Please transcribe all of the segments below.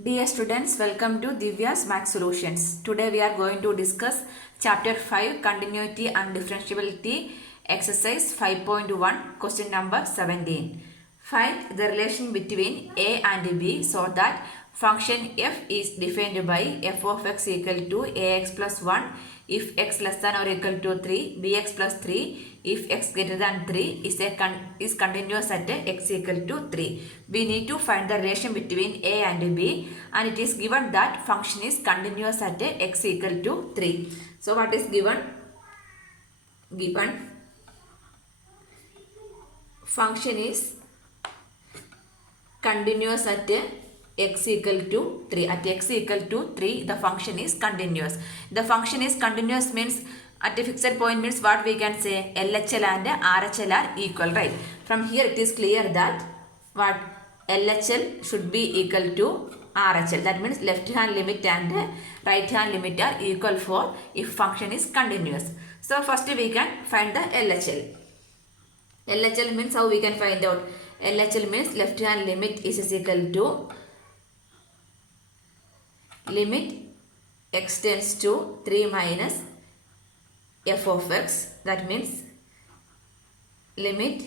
Dear students, welcome to Divya's Math Solutions. Today we are going to discuss Chapter 5 Continuity and Differentiability Exercise 5.1 Question number 17. Find the relation between A and B so that function f is defined by f of x equal to ax plus 1 if x less than or equal to 3, bx plus 3 if x greater than 3 is continuous at x equal to 3. We need to find the relation between a and b, and it is given that function is continuous at x equal to 3. So what is given? Given function is continuous at x equal to 3. At x equal to 3, the function is continuous. The function is continuous means at a fixed point means what we can say? LHL and RHL are equal, right? From here it is clear that what? LHL should be equal to RHL. That means left hand limit and right hand limit are equal for if function is continuous. So first we can find the LHL. LHL means how we can find out? LHL means left hand limit is equal to limit x tends to 3 minus f of x. That means limit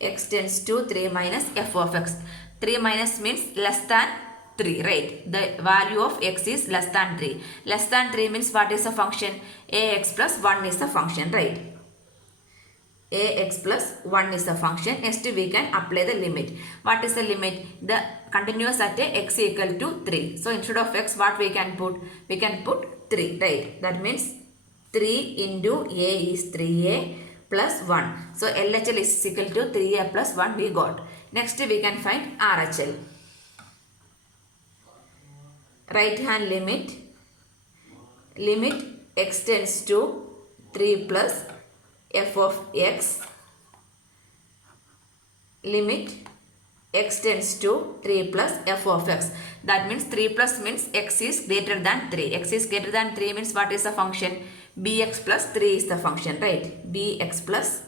x tends to 3 minus f of x. 3 minus means less than 3, right? The value of x is less than 3. Less than 3 means what is the function? Ax plus 1 is the function, right? Ax plus 1 is the function. Next we can apply the limit. What is the limit? The continuous at x equal to 3. So instead of x, what we can put? We can put 3, right? That means 3 into a is 3a plus 1. So LHL is equal to 3a plus 1 we got. Next we can find RHL. Right hand limit x tends to 3 plus f of x, limit x tends to 3 plus f of x. That means 3 plus means x is greater than 3. X is greater than 3 means what is the function? Bx plus 3 is the function, right? Bx plus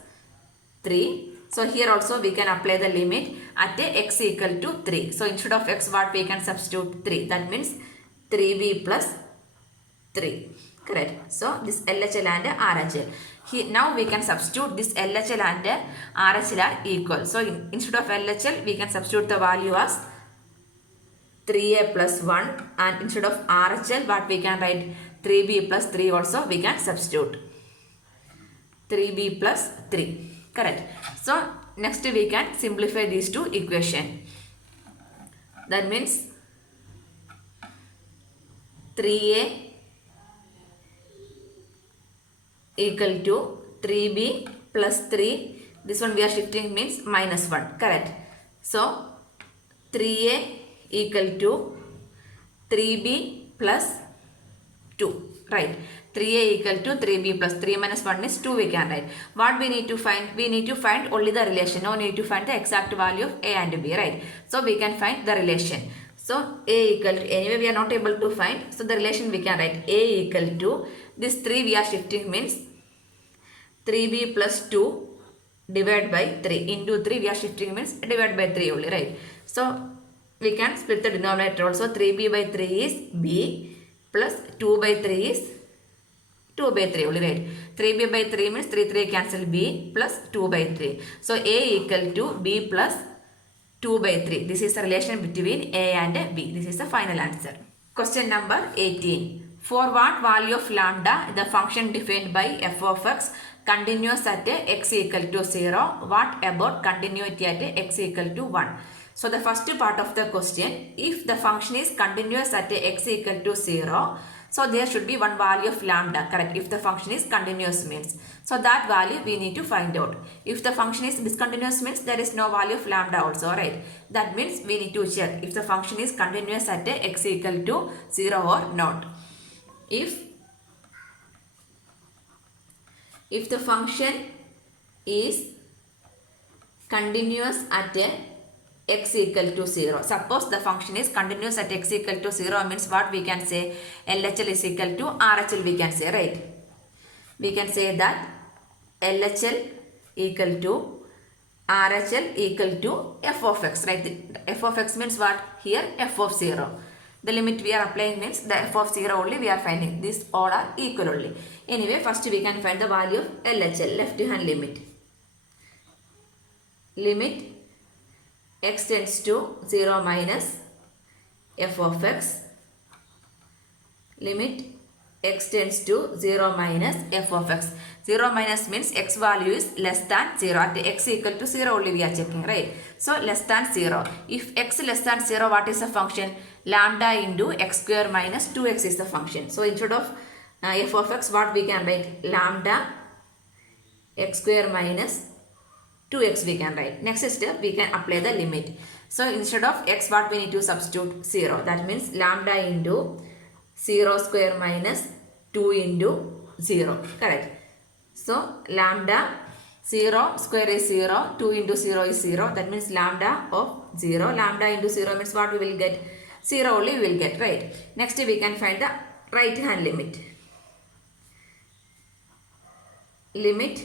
3. So here also we can apply the limit at x equal to 3. So instead of x, what we can substitute? 3. That means 3b plus 3. Correct. So this LHL and RHL. Here, now we can substitute this LHL and RHL are equal. So instead of LHL, we can substitute the value as 3a plus 1, and instead of RHL, what we can write? 3b plus 3 also we can substitute. 3b plus 3. Correct. So next we can simplify these two equations. That means 3a equal to 3b plus 3. This one we are shifting means minus 1. Correct. So 3a equal to 3b plus 2. Right. 3a equal to 3b plus 3 minus 1 is 2 we can write. What we need to find? We need to find only the relation. No need to find the exact value of a and b. Right. So we can find the relation. So a equal to, anyway we are not able to find. So the relation we can write a equal to, this 3 we are shifting means 3b plus 2 divided by 3. Into 3 we are shifting means divided by 3 only, right? So we can split the denominator also. 3b by 3 is b plus 2 by 3 is 2 by 3 only, right? 3b by 3 means 3 cancel b plus 2 by 3. So a equal to b plus 2 by 3. This is the relation between a and b. This is the final answer. Question number 18. For what value of lambda the function defined by f of x continuous at x equal to 0? What about continuity at x equal to 1? So the first part of the question, if the function is continuous at x equal to 0, so there should be one value of lambda, correct? If the function is continuous means. So that value we need to find out. If the function is discontinuous means there is no value of lambda also, right? That means we need to check if the function is continuous at x equal to 0 or not. If the function is continuous at x equal to 0. Suppose the function is continuous at x equal to 0 means what we can say? LHL is equal to RHL we can say, right? We can say that LHL equal to RHL equal to f of x, right? F of x means what? Here f of 0. The limit we are applying means the f of 0 only we are finding. These all are equal only. Anyway, first we can find the value of LHL, left hand limit. Limit x tends to 0 minus f of x. Limit x tends to 0 minus f of x. 0 minus means x value is less than 0. At x equal to 0 only we are checking, right? So less than 0. If x less than 0, what is the function? Lambda into x square minus 2x is the function. So instead of f of x, what we can write? Lambda x square minus 2x we can write. Next step, we can apply the limit. So instead of x, what we need to substitute? 0. That means lambda into 0 square minus 2 into 0. Correct. So lambda 0 square is 0. 2 into 0 is 0. That means lambda of 0. Lambda into 0 means what we will get? 0 only we will get, right? Next we can find the right hand limit. Limit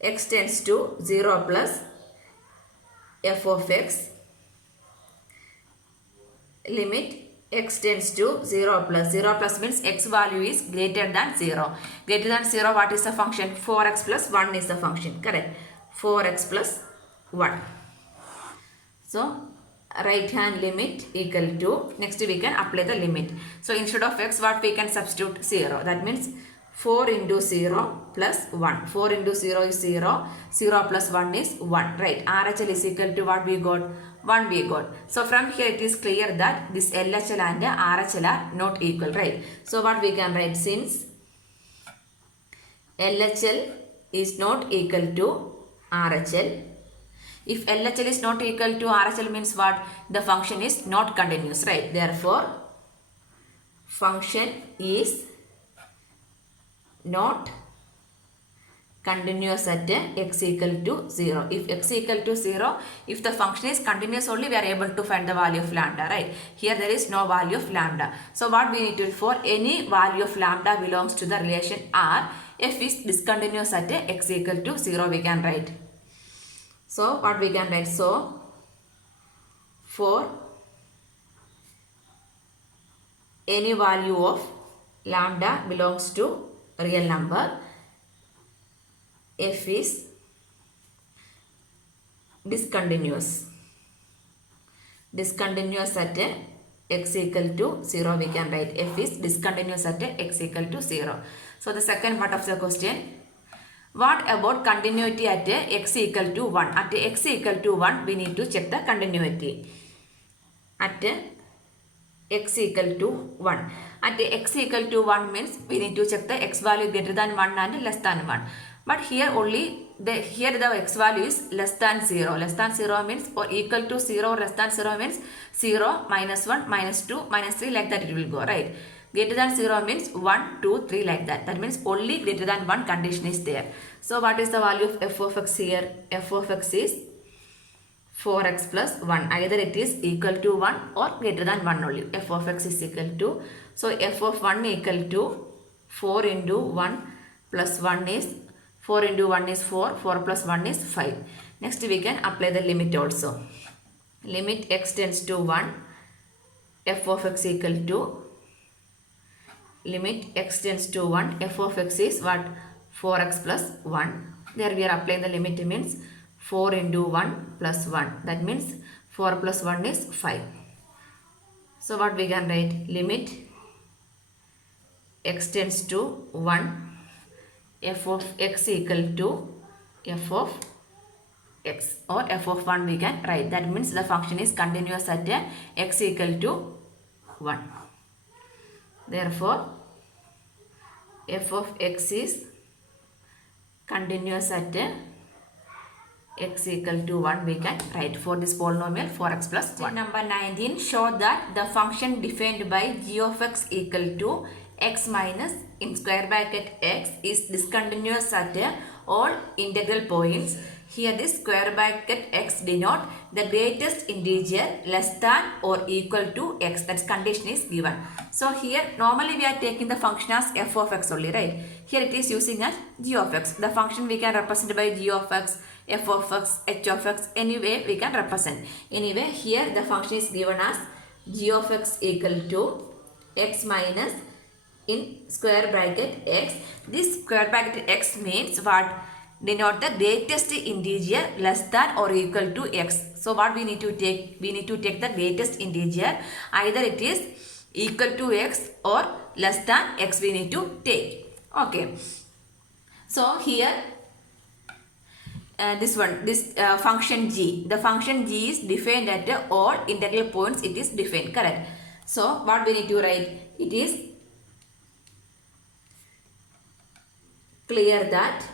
x tends to 0 plus f of x. Limit x tends to 0 plus. 0 plus means x value is greater than 0. Greater than 0, what is the function? 4x plus 1 is the function. Correct. 4x plus 1. So right hand limit equal to, next we can apply the limit. So instead of x, what we can substitute? 0. That means 4 into 0 plus 1. 4 into 0 is 0. 0 plus 1 is 1. Right. RHL is equal to what we got? 1 we got. So from here it is clear that this LHL and RHL are not equal. Right. So what we can write? Since LHL is not equal to RHL. If LHL is not equal to RHL means what? The function is not continuous. Right. Therefore, function is not continuous at x equal to 0. If x equal to 0, if the function is continuous only, we are able to find the value of lambda, right? Here there is no value of lambda. So what we need to do, for any value of lambda belongs to the relation R, f is discontinuous at x equal to 0 we can write. So what we can write? So for any value of lambda belongs to real number, f is discontinuous. Discontinuous at x equal to 0 we can write. F is discontinuous at x equal to 0. So the second part of the question, what about continuity at x equal to 1? At x equal to 1 we need to check the continuity. At x equal to 1. At x equal to 1 means we need to check the x value greater than 1 and less than 1. But here only the x value is less than 0. Less than 0 means, or equal to 0 or less than 0 means 0, minus 1, minus 2, minus 3, like that it will go, right? Greater than 0 means 1, 2, 3, like that. That means only greater than 1 condition is there. So what is the value of f of x here? F of x is 4x plus 1. Either it is equal to 1 or greater than 1 only. F of x is equal to, so f of 1 equal to 4 into 1 plus 1 is 4 into 1 is 4, 4 plus 1 is 5. Next we can apply the limit also. Limit x tends to 1, f of x equal to, limit x tends to 1, f of x is what? 4x plus 1. There we are applying the limit, means 4 into 1 plus 1. That means 4 plus 1 is 5. So what we can write? Limit x tends to 1, f of x equal to f of x, or f of 1 we can write. That means the function is continuous at x equal to 1. Therefore, f of x is continuous at x equal to 1 we can write for this polynomial 4x plus 1. Number 19, show that the function defined by g of x equal to x minus in square bracket x is discontinuous at all integral points. Here this square bracket x denote the greatest integer less than or equal to x. That condition is given. So here normally we are taking the function as f of x only, right? Here it is using as g of x. The function we can represent by g of x f of x, h of x, anyway we can represent. Anyway, here the function is given as g of x equal to x minus in square bracket x. This square bracket x means what? Denote the greatest integer less than or equal to x. So what we need to take? We need to take the greatest integer. Either it is equal to x or less than x we need to take. Okay. So here this function g. The function g is defined at all integral points. It is defined. Correct. So what we need to write? It is clear that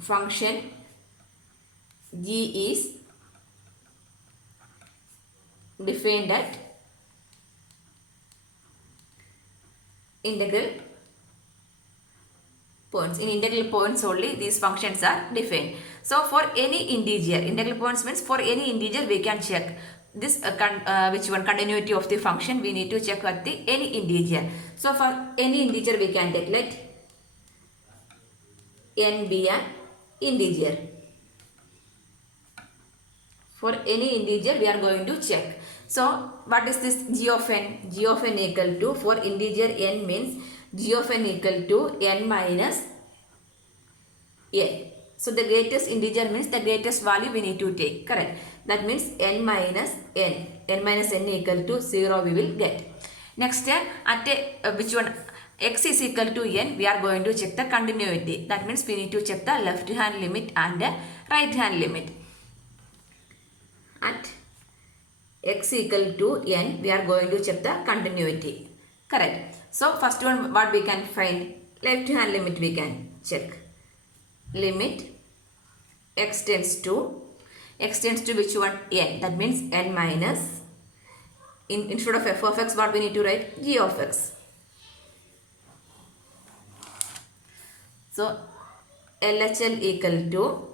function g is defined at integral points. In integral points only these functions are defined. So for any integer, integral points means for any integer we can check this which one continuity of the function we need to check at the any integer. So for any integer we can take, let n be an integer. For any integer we are going to check. So what is this g of n? G of n equal to, for integer n means g of n equal to n minus n. So the greatest integer means the greatest value we need to take. Correct. That means n minus n. N minus n equal to 0 we will get. Next at which one? X is equal to n, we are going to check the continuity. That means we need to check the left hand limit and right hand limit. At x equal to n, we are going to check the continuity. Correct. So first one, what we can find? Left hand limit we can check. Limit x tends to which one? N. That means n minus, instead of f of x, what we need to write? G of x. So LHL equal to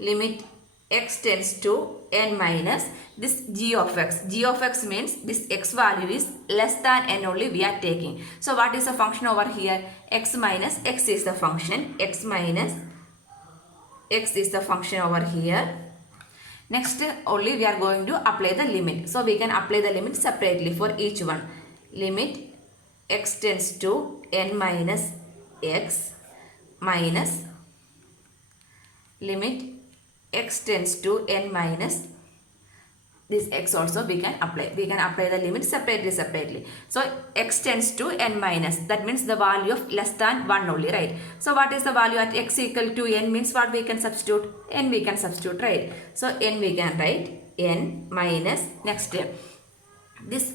limit x tends to n minus this g of x. G of x means this x value is less than n only we are taking. So what is the function over here? X minus x is the function. X minus x is the function over here. Next only we are going to apply the limit. So we can apply the limit separately for each one. Limit x tends to n minus x minus limit x tends to n minus this x also we can apply. We can apply the limit separately. So x tends to n minus, that means the value of less than 1 only, right? So what is the value at x equal to n means what we can substitute? N we can substitute, right? So n we can write n minus, next this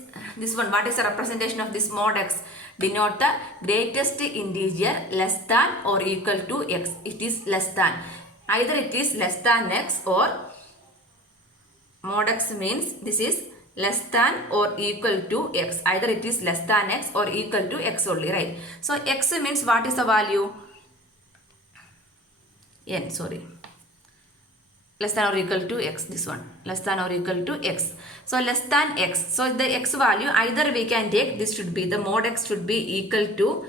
one, what is the representation of this mod x? Denote the greatest integer less than or equal to x. It is less than. Either it is less than x or mod x means this is less than or equal to x. Either it is less than x or equal to x only, right? So x means what is the value? N, sorry. Less than or equal to x, this one. Less than or equal to x. So less than x. So the x value either we can take, this should be, the mod x should be equal to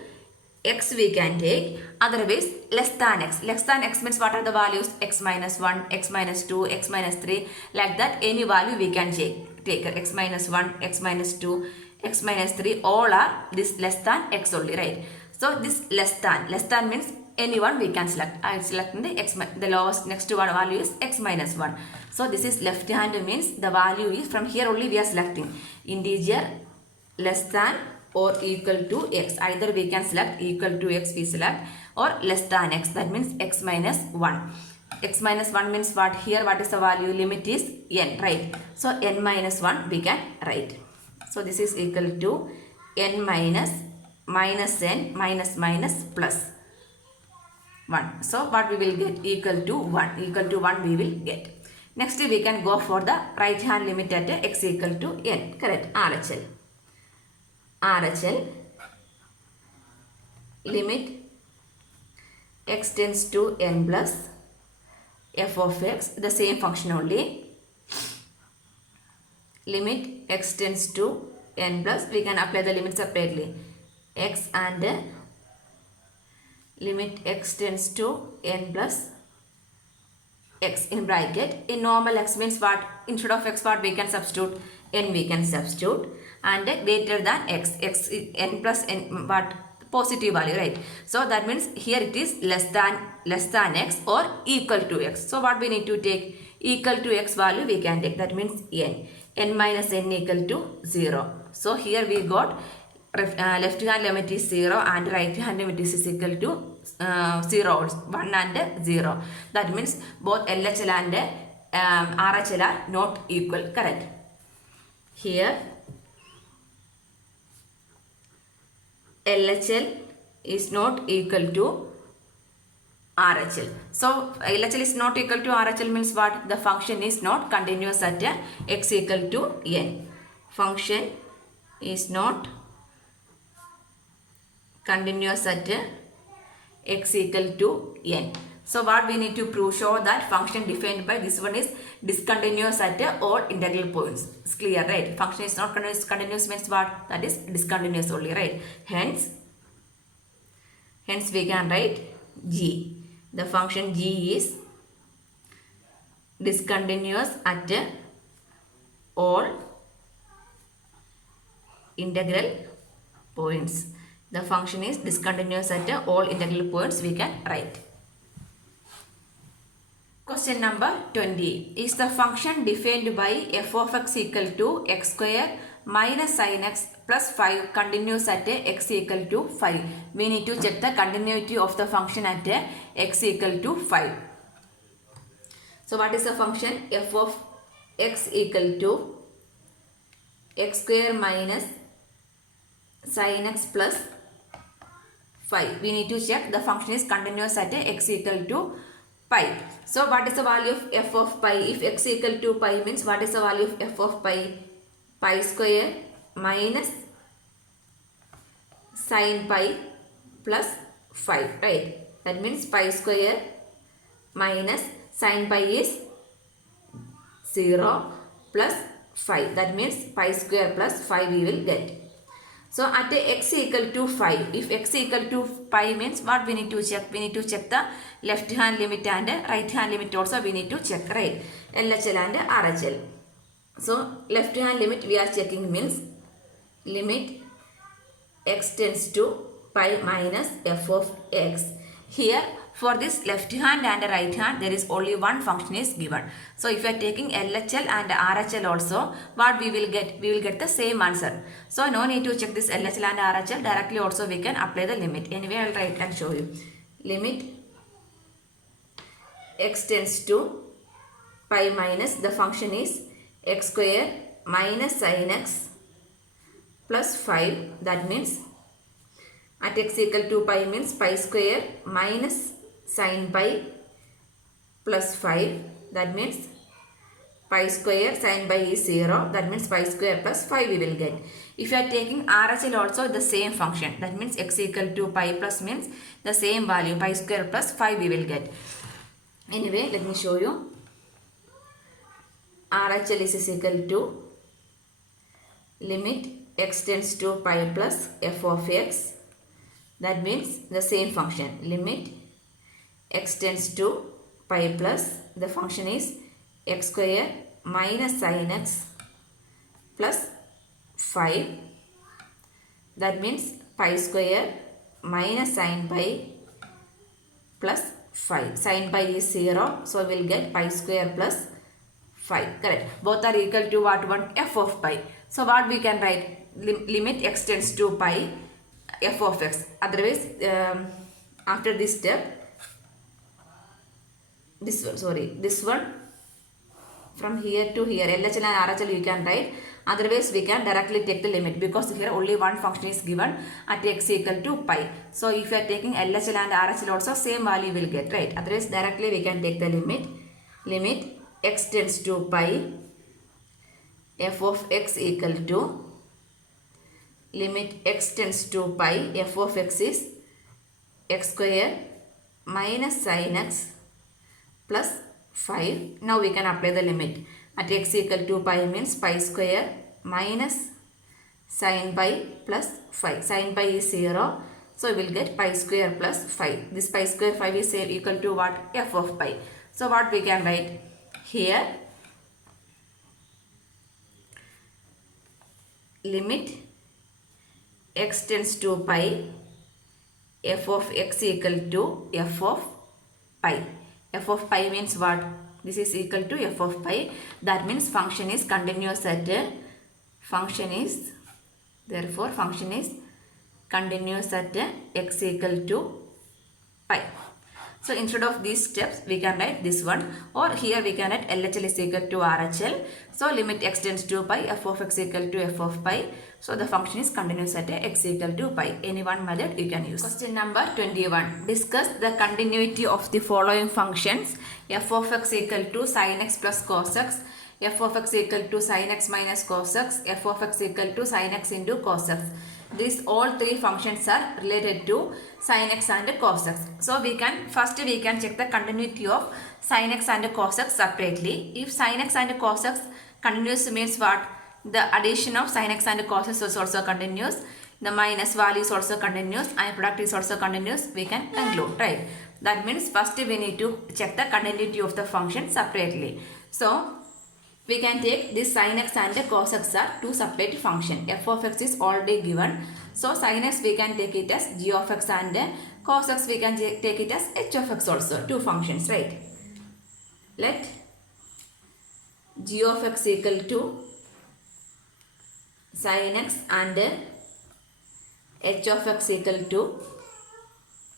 x we can take, otherwise less than x. Less than x means what are the values? X minus 1, x minus 2, x minus 3, like that any value we can take. X minus 1, x minus 2, x minus 3, all are this less than x only, right? So this less than means anyone we can select. I am selecting the x, the lowest next to one value is x minus 1. So this is left hand means the value is from here only we are selecting integer less than or equal to x. Either we can select equal to x we select or less than x, that means x minus 1. X minus 1 means what? Here what is the value? Limit is n, right? So n minus 1 we can write. So this is equal to n minus n minus plus 1. So what we will get? Equal to 1. Equal to 1 we will get. Next we can go for the right hand limit at x equal to n. Correct. RHL limit x tends to n plus f of x, the same function only. Limit x tends to n plus, we can apply the limit separately. X and limit x tends to n plus x in bracket. In normal x means what? Instead of x what we can substitute? N we can substitute. And greater than x n plus n what? Positive value, right? So that means here it is less than x or equal to x. So what we need to take? Equal to x value we can take. That means n minus n equal to 0. So here we got left hand limit is 0 and right hand limit is equal to 0, 1 and 0. That means both LHL and RHL are not equal. Correct. Here LHL is not equal to RHL. So LHL is not equal to RHL means what? The function is not continuous at x equal to n. Function is not continuous at x equal to n. So what we need to prove? Show that function defined by this one is discontinuous at all integral points. It's clear, right? Function is not continuous means what? That is discontinuous only, right? Hence we can write g. The function g is discontinuous at all integral points. The function is discontinuous at all integral points we can write. Question number 20. Is the function defined by f of x equal to x square minus sin x plus 5 continuous at x equal to 5? We need to check the continuity of the function at x equal to 5. So what is the function? F of x equal to x square minus sin x plus 5. We need to check the function is continuous at x equal to pi. So what is the value of f of pi? If x equal to pi means what is the value of f of pi? Pi square minus sin pi plus 5, right? That means pi square minus sin pi is 0 plus 5. That means pi square plus 5 we will get. So at x equal to 5, if x equal to pi means what we need to check? We need to check the left hand limit and right hand limit also we need to check, right? LHL and RHL. So left hand limit we are checking means limit x tends to pi minus f of x. Here for this left hand and right hand there is only one function is given. So if you are taking LHL and RHL also, what we will get? We will get the same answer. So no need to check this LHL and RHL, directly also we can apply the limit. Anyway I will write and show you. Limit x tends to pi minus the function is x square minus sin x plus 5. That means at x equal to pi means pi square minus sin pi plus 5. That means pi square sin pi is 0. That means pi square plus 5 we will get. If you are taking RHL also the same function. That means x equal to pi plus means the same value. Pi square plus 5 we will get. Anyway let me show you. RHL is equal to limit x tends to pi plus f of x. That means the same function. Limit x tends to pi plus the function is x square minus sin x plus 5. That means pi square minus sin pi plus 5. Sin pi is 0. So we will get pi square plus 5. Correct. Both are equal to what one? F of pi. So what we can write? Limit x tends to pi f of x. Otherwise after this step this one from here to here LHL and RHL you can write. Otherwise we can directly take the limit because here only one function is given at x equal to pi. So if you are taking LHL and RHL also same value will get, right? Otherwise directly we can take the limit. Limit x tends to pi f of x equal to limit x tends to pi f of x is x square minus sin x plus 5. Now we can apply the limit. At x equal to pi means pi square minus sin pi plus 5. Sin pi is 0. So we will get pi square plus 5. This pi square 5 is equal to what? F of pi. So what we can write? Here limit x tends to pi, f of x equal to f of pi. F of pi means what? This is equal to f of pi. That means function is continuous at therefore function is continuous at x equal to pi. So instead of these steps we can write this one, or here we can write LHL is equal to RHL. So limit x tends to pi, f of x equal to f of pi. So the function is continuous at x equal to pi. Any one method you can use. Question number 21. Discuss the continuity of the following functions. F of x equal to sin x plus cos x, f of x equal to sin x minus cos x, f of x equal to sin x into cos x. These all three functions are related to sin x and cos x. So we can check the continuity of sin x and cos x separately. If sin x and cos x continuous means what? The addition of sin x and cos x is also continuous. The minus value is also continuous and product is also continuous. We can conclude, right? That means first we need to check the continuity of the function separately. So we can take this sin x and cos x are two separate functions. F of x is already given. So sin x we can take it as g of x and cos x we can take it as h of x also. Two functions, right? Let g of x equal to sin x and h of x equal to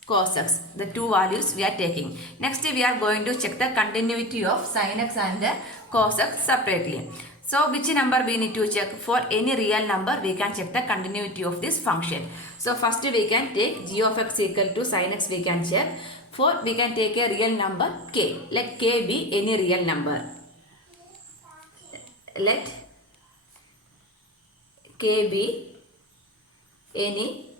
cos x. The two values we are taking. Next we are going to check the continuity of sin x and cos x separately. So which number we need to check? For any real number we can check the continuity of this function. So first we can take g of x equal to sin x we can check. For we can take a real number k. Let k be any real number. Let k be any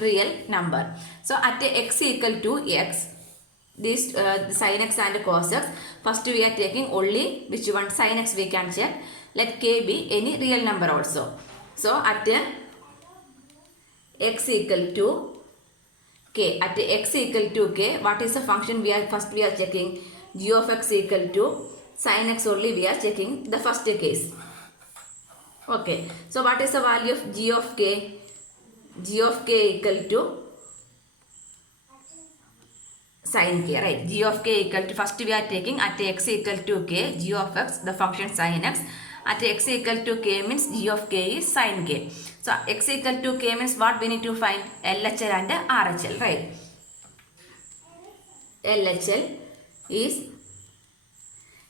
real number. So at x equal to x, this sin x and cos x, first we are taking only which one? Sin x we can check. Let k be any real number also. So at x equal to k, at x equal to k, what is the function we are checking? G of x equal to sin x only we are checking the first case. Okay, so what is the value of g of k? G of k equal to sin k, right? G of k equal to, first we are taking at x equal to k, g of x, the function sin x. At x equal to k means g of k is sin k. So x equal to k means what we need to find? LHL and RHL, right? LHL is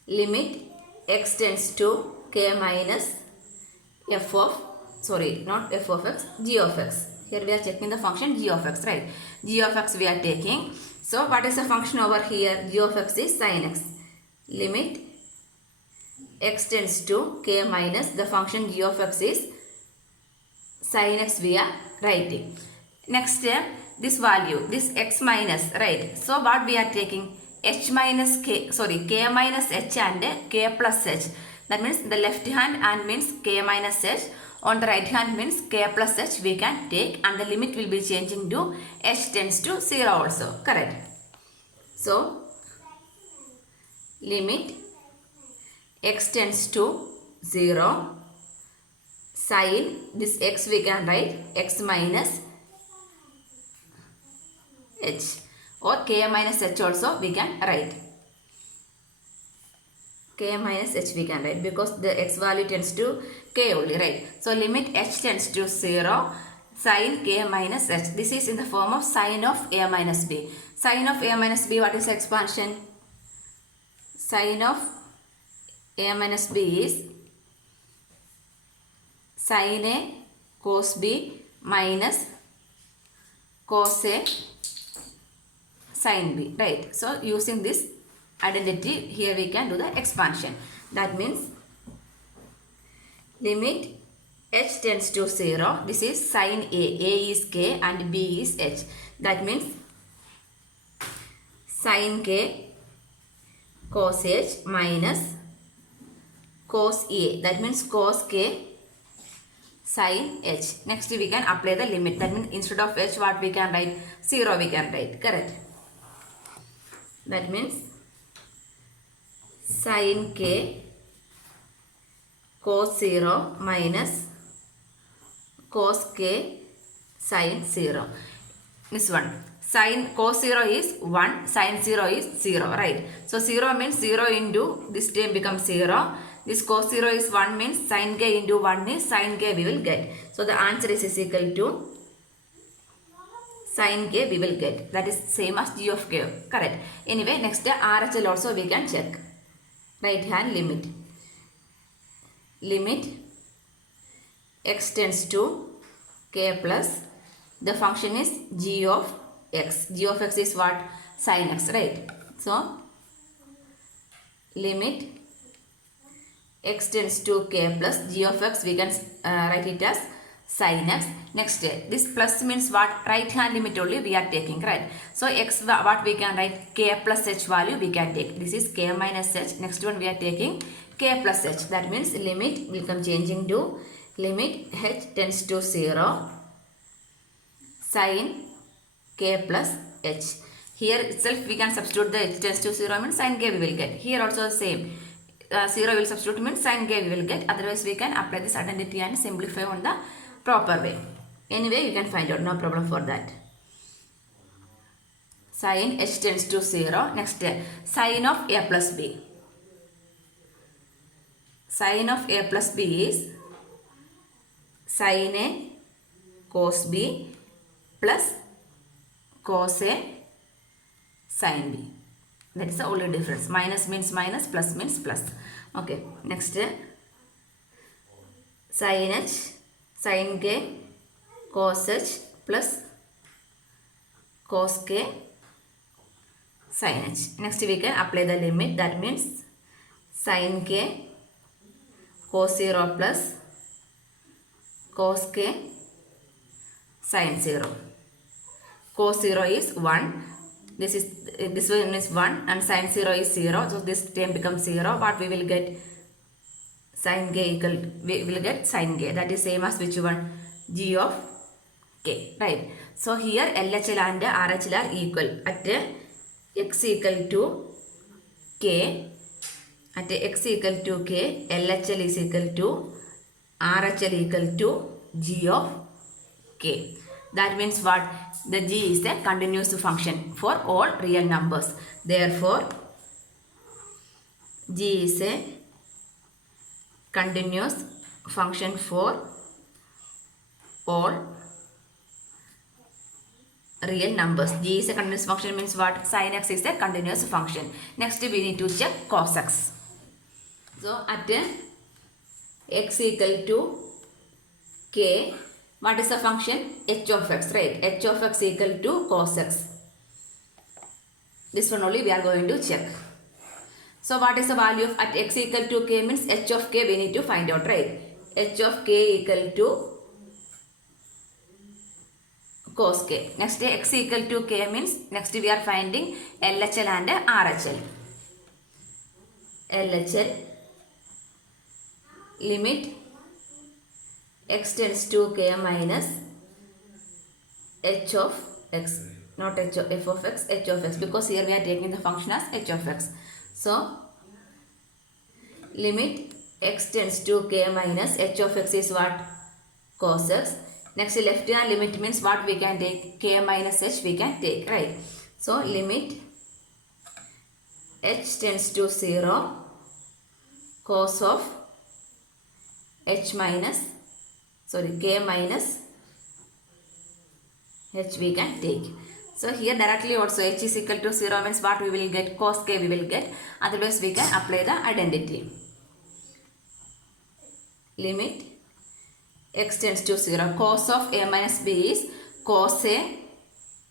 limit x tends to k minus f of, sorry, not f of x, g of x. Here we are checking the function g of x, right? G of x we are taking. So what is the function over here? G of x is sin x. Limit x tends to k minus the function g of x is sin x we are writing. Next this value, this x minus, right? So what we are taking? H minus k, sorry, k minus h and k plus h. That means the left hand means k minus h. On the right hand means k plus h we can take, and the limit will be changing to h tends to 0 also. Correct. So limit x tends to 0 sin, this x we can write x minus h, or k minus h also we can write. K minus h we can write because the x value tends to k only, right? So limit h tends to 0 sin k minus h. This is in the form of sin of a minus b. Sin of a minus b, what is expansion? Sin of a minus b is sin a cos b minus cos a sin b, right? So using this identity, here we can do the expansion. That means limit h tends to 0. This is sin a is k and b is h. That means sin k cos h minus cos a. That means cos k sine h. Next we can apply the limit. That means instead of h what we can write? 0 we can write. Correct. That means sine k cos 0 minus cos k sine 0. This one. Sine cos 0 is 1, sine 0 is 0, right? So 0 means 0 into this term becomes 0. This cos 0 is 1 means sine k into 1 is sine k we will get. So the answer is equal to sine k we will get. That is same as g of k. Correct. Anyway, next RHL also we can check. Right hand limit. Limit x tends to k plus the function is g of x. G of x is what? Sin x, right? So limit x tends to k plus g of x we can write it as sin x. Next this plus means what? Right hand limit only we are taking, right? So x what we can write? K plus h value we can take. This is k minus h. Next one we are taking k plus h. That means limit will come changing to limit h tends to 0 sin k plus h. Here itself we can substitute the h tends to 0 means sin k we will get. Here also same. 0 will substitute means sin k we will get. Otherwise we can apply this identity and simplify on the proper way. Anyway you can find out, no problem for that. Sin h tends to 0. Next sin of a plus b. Sin of a plus b is sin a cos b plus cos a sin b. That is the only difference. Minus means minus, plus means plus. Okay. Next sin h, sin k, cos h plus cos k sin h. Next we can apply the limit. That means sin k cos 0 plus cos k sin 0. Cos 0 is 1. This one is 1 and sin 0 is 0. So this term becomes 0. What we will get? Sin k equal, we will get sin k. That is same as which one? G of k. Right. So here LHL and RHL are equal. At x equal to k. At x equal to k, LHL is equal to RHL equal to g of k. That means what? The g is a continuous function for all real numbers. Therefore, g is a continuous function for all real numbers. G is a continuous function means what? Sin x is a continuous function. Next we need to check cos x. So at x equal to k, what is the function? H of x, right? H of x equal to cos x. This one only we are going to check. So what is the value of at x equal to k means h of k we need to find out, right? H of k equal to cos k. Next x equal to k means next we are finding LHL and RHL. LHL limit x tends to k minus h of x, not h of f of x, h of x, because here we are taking the function as h of x. So limit x tends to k minus h of x is what? Cos x. Next left hand limit means what we can take? K minus h we can take, right? So limit h tends to 0 cos of h minus, sorry, k minus h we can take. So here directly also h is equal to 0 means what we will get? Cos k we will get. Otherwise we can apply the identity. Limit x tends to 0. Cos of a minus b is cos a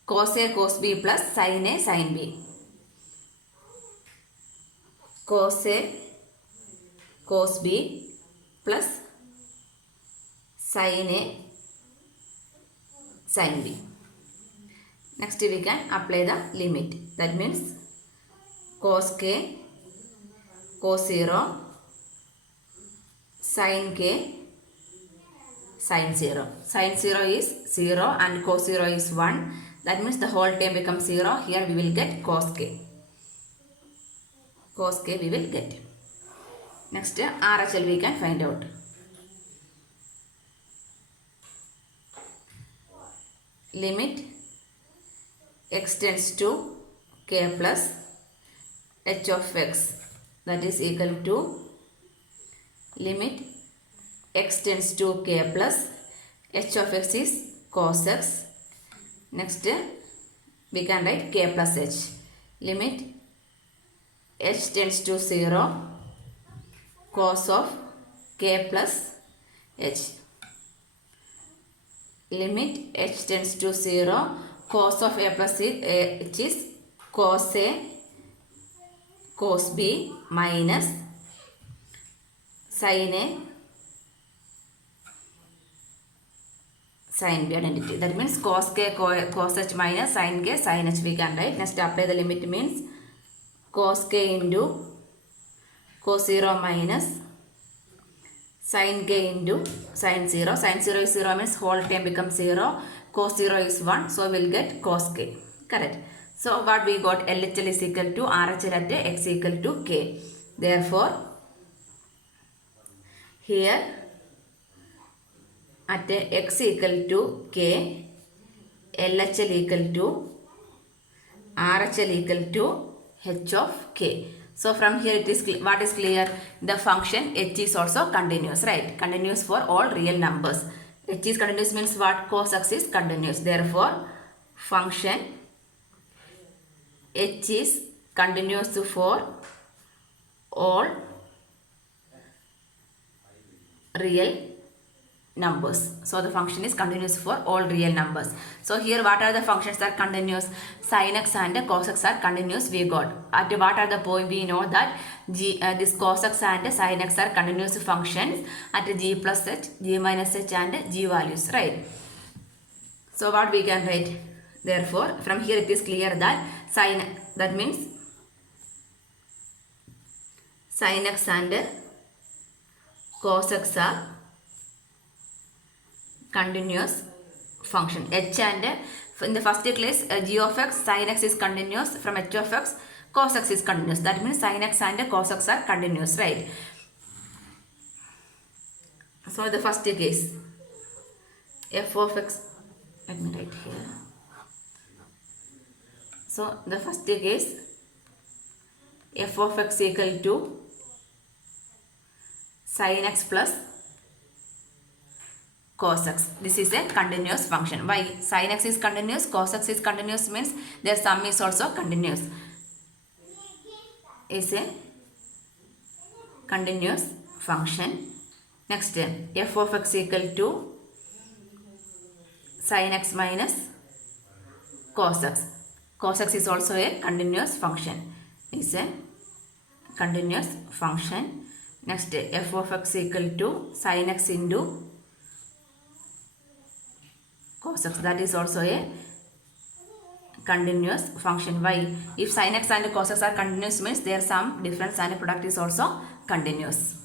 cos b plus sin a sin b. Cos a cos b plus sin a sin b. Next we can apply the limit. That means cos k cos 0 sin k sine 0. Sine 0 is 0 and cos 0 is 1. That means the whole term becomes 0. Here we will get cos k. Cos k we will get. Next RHL we can find out. Limit x tends to k plus h of x, that is equal to limit x tends to k plus h of x is cos x. Next we can write k plus h. Limit h tends to 0 cos of k plus h. Limit h tends to 0 cos of a plus h is cos a cos b minus sin a sin b identity. That means cos k cos h minus sin k sin h we can write. Next apply the limit means cos k into cos 0 minus sin k into sin 0. Sin 0 is 0 means whole term becomes 0. Cos 0 is 1. So we will get cos k. Correct. So what we got, LHL is equal to RHL at x equal to k. Therefore, here at x equal to k, LHL equal to RHL equal to h of k. So from here it is what is clear? The function h is also continuous, right? Continuous for all real numbers. H is continuous means what? Cos x is continuous. Therefore, function h is continuous for all real numbers. So the function is continuous for all real numbers. So here what are the functions that are continuous? Sin x and cos x are continuous we got. At what are the point we know that this cos x and sin x are continuous functions at g plus h, g minus h and g values, right? So what we can write? Therefore from here it is clear that sin, that means sin x and cos x are continuous function. H and in the first case g of x sin x is continuous, from h of x cos x is continuous. That means sin x and cos x are continuous, right? So the first case f of x, let me write here. So the first case f of x equal to sin x plus cos x. This is a continuous function. Why? Sin x is continuous, cos x is continuous means their sum is also continuous. Is a continuous function. Next, f of x equal to sin x minus cos x. Cos x is also a continuous function. Is a continuous function. Next, f of x equal to sin x into cos x. That is also a continuous function. Why? If sin x and cos x are continuous means their sum, difference and product is also continuous.